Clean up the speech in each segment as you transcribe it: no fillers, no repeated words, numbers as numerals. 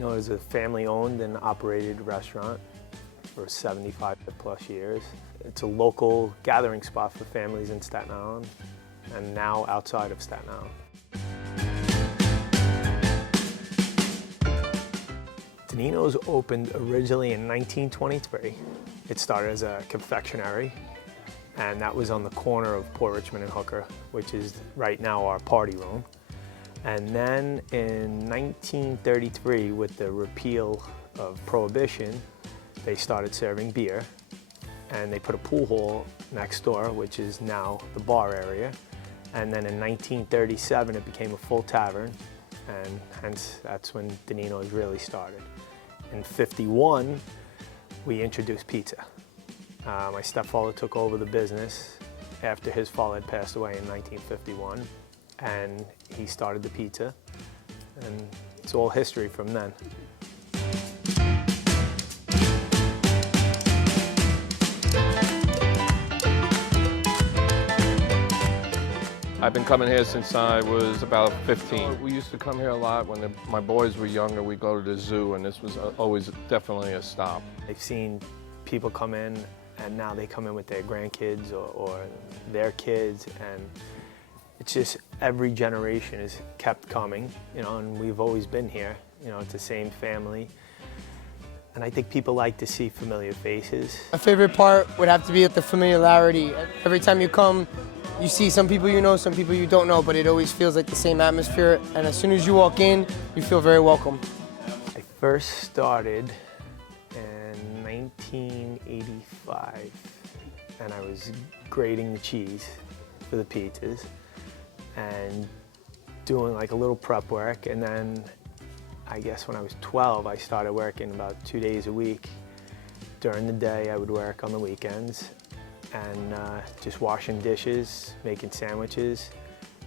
Denino is a family-owned and operated restaurant for 75 plus years. It's a local gathering spot for families in Staten Island and now outside of Staten Island. Denino's opened originally in 1923. It started as a confectionery, and that was on the corner of Port Richmond and Hooker, which is right now our party room. And then in 1933, with the repeal of Prohibition, they started serving beer, and they put a pool hall next door, which is now the bar area. And then in 1937, it became a full tavern, and hence that's when Denino's really started. In '51, we introduced pizza. My stepfather took over the business after his father had passed away in 1951, and he started the pizza, and it's all history from then. I've been coming here since I was about 15. We used to come here a lot when my boys were younger. We'd go to the zoo, and this was always definitely a stop. I've seen people come in, and now they come in with their grandkids or their kids, and it's just every generation has kept coming, you know, and we've always been here. You know, it's the same family. And I think people like to see familiar faces. My favorite part would have to be the familiarity. Every time you come, you see some people you know, some people you don't know, but it always feels like the same atmosphere. And as soon as you walk in, you feel very welcome. I first started in 1985, and I was grating the cheese for the pizzas and doing like a little prep work. And then I guess when I was 12, I started working about 2 days a week. During the day, I would work on the weekends and just washing dishes, making sandwiches.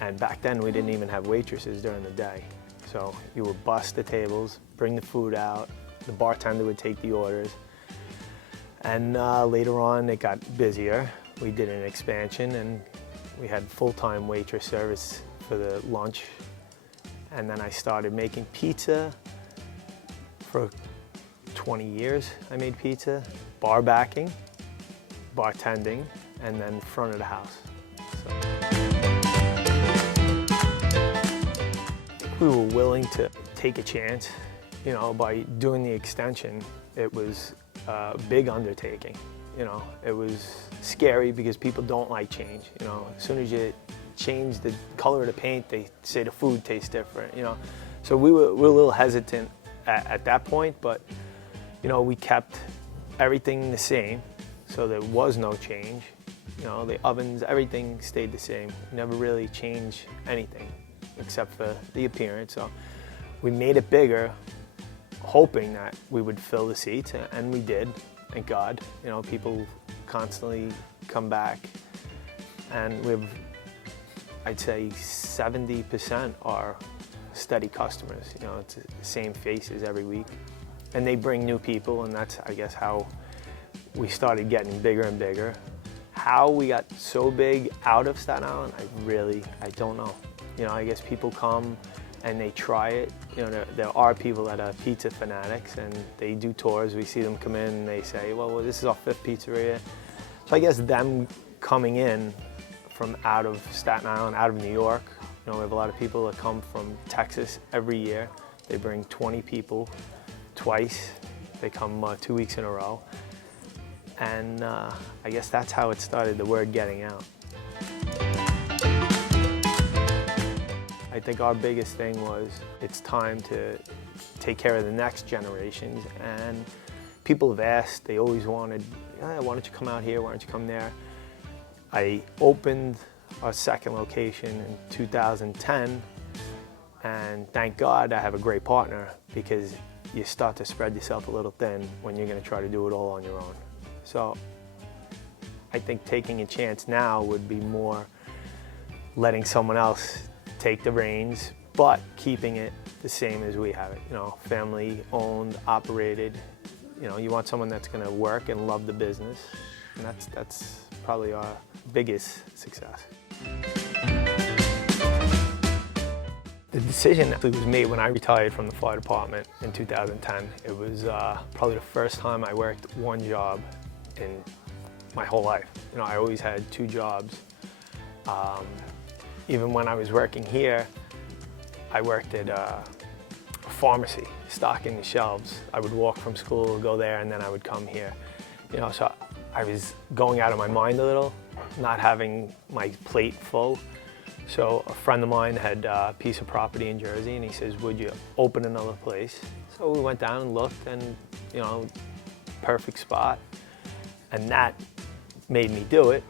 And back then, we didn't even have waitresses during the day. So you would bust the tables, bring the food out, the bartender would take the orders. And later on, it got busier. We did an expansion, and we had full-time waitress service for the lunch. And then I started making pizza. For 20 years, I made pizza, bar backing, bartending, and then front of the house. So I think we were willing to take a chance. You know, by doing the extension, it was a big undertaking. You know, it was scary because people don't like change. You know, as soon as you change the color of the paint, they say the food tastes different, you know. So we were a little hesitant at that point, but, you know, we kept everything the same, so there was no change. You know, the ovens, everything stayed the same. Never really changed anything except for the appearance. So we made it bigger, hoping that we would fill the seats, and we did, thank God. You know, people constantly come back, and we've, I'd say 70% are steady customers. You know, it's the same faces every week. And they bring new people, and that's, I guess, how we started getting bigger and bigger. How we got so big out of Staten Island, I don't know. You know, I guess people come and they try it. You know, there are people that are pizza fanatics, and they do tours. We see them come in and they say, well, this is our 5th pizzeria. So I guess them coming in from out of Staten Island, out of New York. You know, we have a lot of people that come from Texas every year. They bring 20 people twice. They come 2 weeks in a row. And I guess that's how it started, the word getting out. I think our biggest thing was it's time to take care of the next generations. And people have asked, they always wanted, why don't you come out here, why don't you come there? I opened our second location in 2010, and thank God I have a great partner, because you start to spread yourself a little thin when you're going to try to do it all on your own. So I think taking a chance now would be more letting someone else take the reins, but keeping it the same as we have it. You know, family owned, operated. You know, you want someone that's going to work and love the business, and that's probably our biggest success. The decision actually was made when I retired from the fire department in 2010. It was probably the first time I worked one job in my whole life. You know, I always had two jobs. Even when I was working here, I worked at a pharmacy, stocking the shelves. I would walk from school, go there, and then I would come here. You know, so I was going out of my mind a little, not having my plate full. So a friend of mine had a piece of property in Jersey, and he says, would you open another place? So we went down and looked, and, you know, perfect spot. And that made me do it.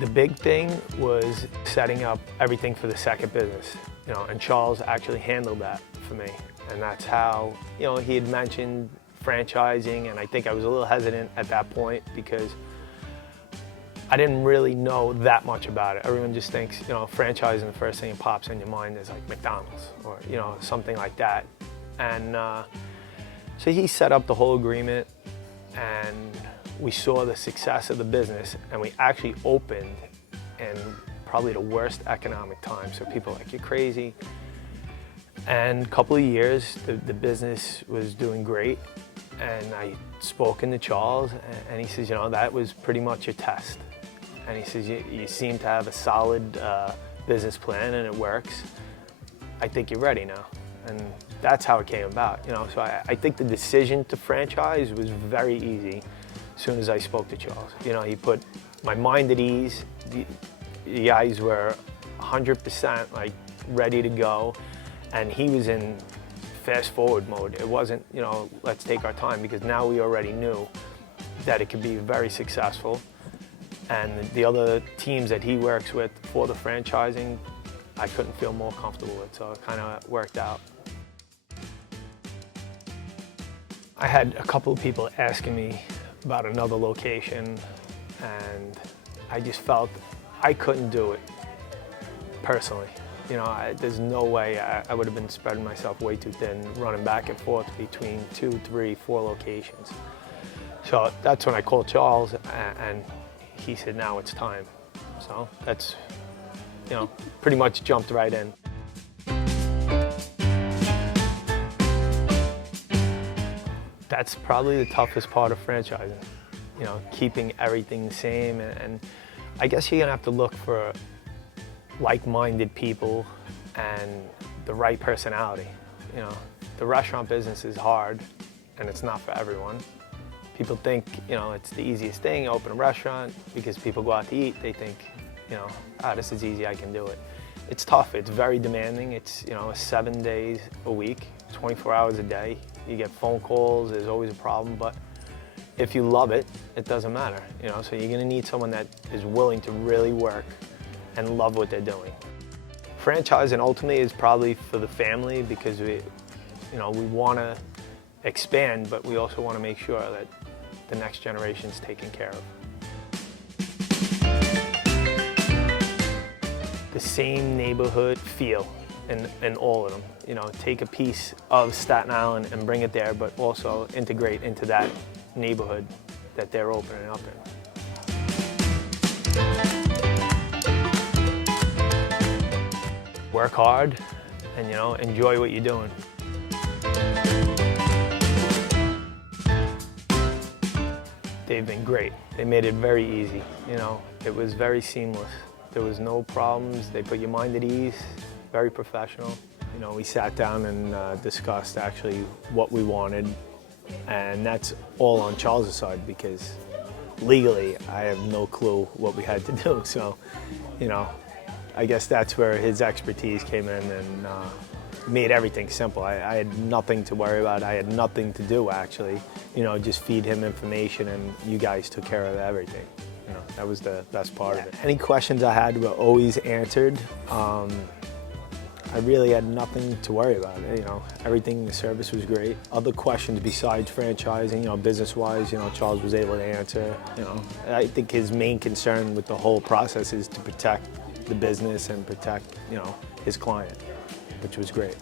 The big thing was setting up everything for the second business, you know, and Charles actually handled that for me. And that's how, you know, he had mentioned franchising, and I think I was a little hesitant at that point because I didn't really know that much about it. Everyone just thinks, you know, franchising, the first thing that pops in your mind is like McDonald's or, you know, something like that. And so he set up the whole agreement, and we saw the success of the business, and we actually opened in probably the worst economic time. So people are like, you're crazy. And a couple of years, the business was doing great. And I spoken to Charles, and he says, you know, that was pretty much a test. And he says, you seem to have a solid business plan and it works. I think you're ready now. And that's how it came about, you know. So I think the decision to franchise was very easy as soon as I spoke to Charles. You know, he put my mind at ease. The guys were 100% like ready to go. And he was in fast forward mode. It wasn't, you know, let's take our time, because now we already knew that it could be very successful. And the other teams that he works with for the franchising, I couldn't feel more comfortable with, so it kind of worked out. I had a couple of people asking me about another location, and I just felt I couldn't do it personally. You know, there's no way I would have been spreading myself way too thin, running back and forth between 2, 3, 4 locations. So that's when I called Charles, and he said, now it's time. So that's, you know, pretty much jumped right in. That's probably the toughest part of franchising, you know, keeping everything the same. And I guess you're gonna have to look for like-minded people and the right personality. You know, the restaurant business is hard, and it's not for everyone. People think, you know, it's the easiest thing, open a restaurant, because people go out to eat, they think, you know, this is easy, I can do it. It's tough, it's very demanding. It's, you know, 7 days a week, 24 hours a day. You get phone calls, there's always a problem, but if you love it, it doesn't matter, you know, so you're gonna need someone that is willing to really work and love what they're doing. Franchising ultimately is probably for the family, because we, you know, we wanna expand, but we also wanna make sure that the next generation's taken care of. The same neighborhood feel in all of them. You know, take a piece of Staten Island and bring it there, but also integrate into that neighborhood that they're opening up in. Work hard and, you know, enjoy what you're doing. They've been great. They made it very easy, you know. It was very seamless. There was no problems. They put your mind at ease, very professional. You know, we sat down and discussed actually what we wanted, and that's all on Charles' side, because legally I have no clue what we had to do. So, you know, I guess that's where his expertise came in and made everything simple. I had nothing to worry about. I had nothing to do, actually. You know, just feed him information, and you guys took care of everything. You know, that was the best part of it. Any questions I had were always answered. I really had nothing to worry about. You know, everything, the service was great. Other questions besides franchising, you know, business-wise, you know, Charles was able to answer. You know, I think his main concern with the whole process is to protect the business and protect, you know, his client, which was great.